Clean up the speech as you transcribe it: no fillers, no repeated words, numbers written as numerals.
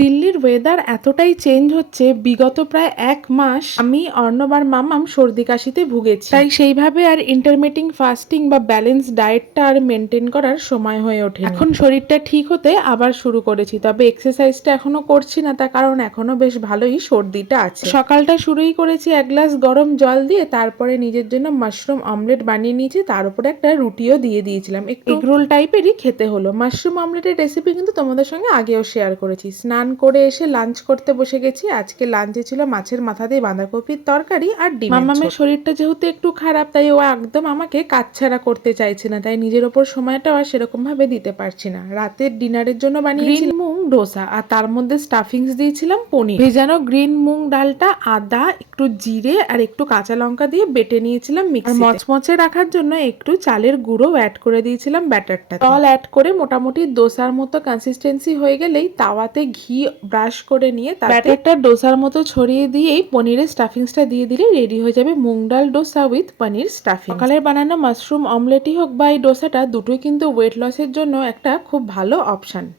দিল্লির ওয়েদার এতটাই চেঞ্জ হচ্ছে, বিগত প্রায় ১ মাস আমি, অর্ণব আর মামাম সর্দি কাশিতে ভুগেছি। তাই সেইভাবে আর ইন্টারমিটিং ফাস্টিং বা ব্যালেন্স ডায়েটটা আর মেনটেন করার সময় হয়ে ওঠেনি। এখন শরীরটা ঠিক হতে আবার শুরু করেছি, তবে এক্সারসাইজটা এখনো করছি না, তার কারণ এখনো বেশ ভালোই সর্দিটা আছে। সকালটা শুরুই করেছি ১ গ্লাস গরম জল দিয়ে, তারপরে নিজের জন্য মাশরুম অমলেট বানিয়ে নিয়েছি, তার উপরে একটা রুটিও দিয়ে দিয়েছিলাম। একটু এগরোল টাইপেরই খেতে হলো। মাশরুম অমলেটের রেসিপি কিন্তু তোমাদের সঙ্গে আগেও শেয়ার করেছি। স্নান করে এসে লাঞ্চ করতে বসে গেছি। আজকে লাঞ্চে ছিল মাছের মাথা দিয়ে বাঁধাকপির তরকারি আর ডিম। মামামের শরীরটা যেহেতু একটু খারাপ, তাই ও একদম আমাকে কাটছাড়া করতে চাইছে না, তাই নিজের ওপর সময়টাও আর সেরকম ভাবে দিতে পারছি না। রাতের ডিনারের জন্য বানিয়েছি গ্রিন মুং ডোসা, আর তার মধ্যে স্টাফিংস দিয়েছিলাম পনির। ভেজানো গ্রিন মুং ডালটা আদা, একটু জিরে আর একটু কাঁচা লঙ্কা দিয়ে বেটে নিয়েছিলাম মিক্সিতে। মচমচে রাখার জন্য একটু চালের গুঁড়ো অ্যাড করে দিয়েছিলাম ব্যাটারটা। জল অ্যাড করে মোটামুটি ডোসার মতো কনসিস্টেন্সি হয়ে গেলেই তাওয়াতে ঘি ব্রাশ করে নিয়ে ব্যাটারটা ডোসার মতো ছড়িয়ে দিয়েই পনিরের স্টাফিংসটা দিয়ে দিলে রেডি হয়ে যাবে মুগ ডাল ডোসা উইথ পনির স্টাফিং। সকালের বানানো মাশরুম অমলেটই হোক বা এই ডোসাটা, দুটোই কিন্তু ওয়েট লসের জন্য একটা খুব ভালো অপশন।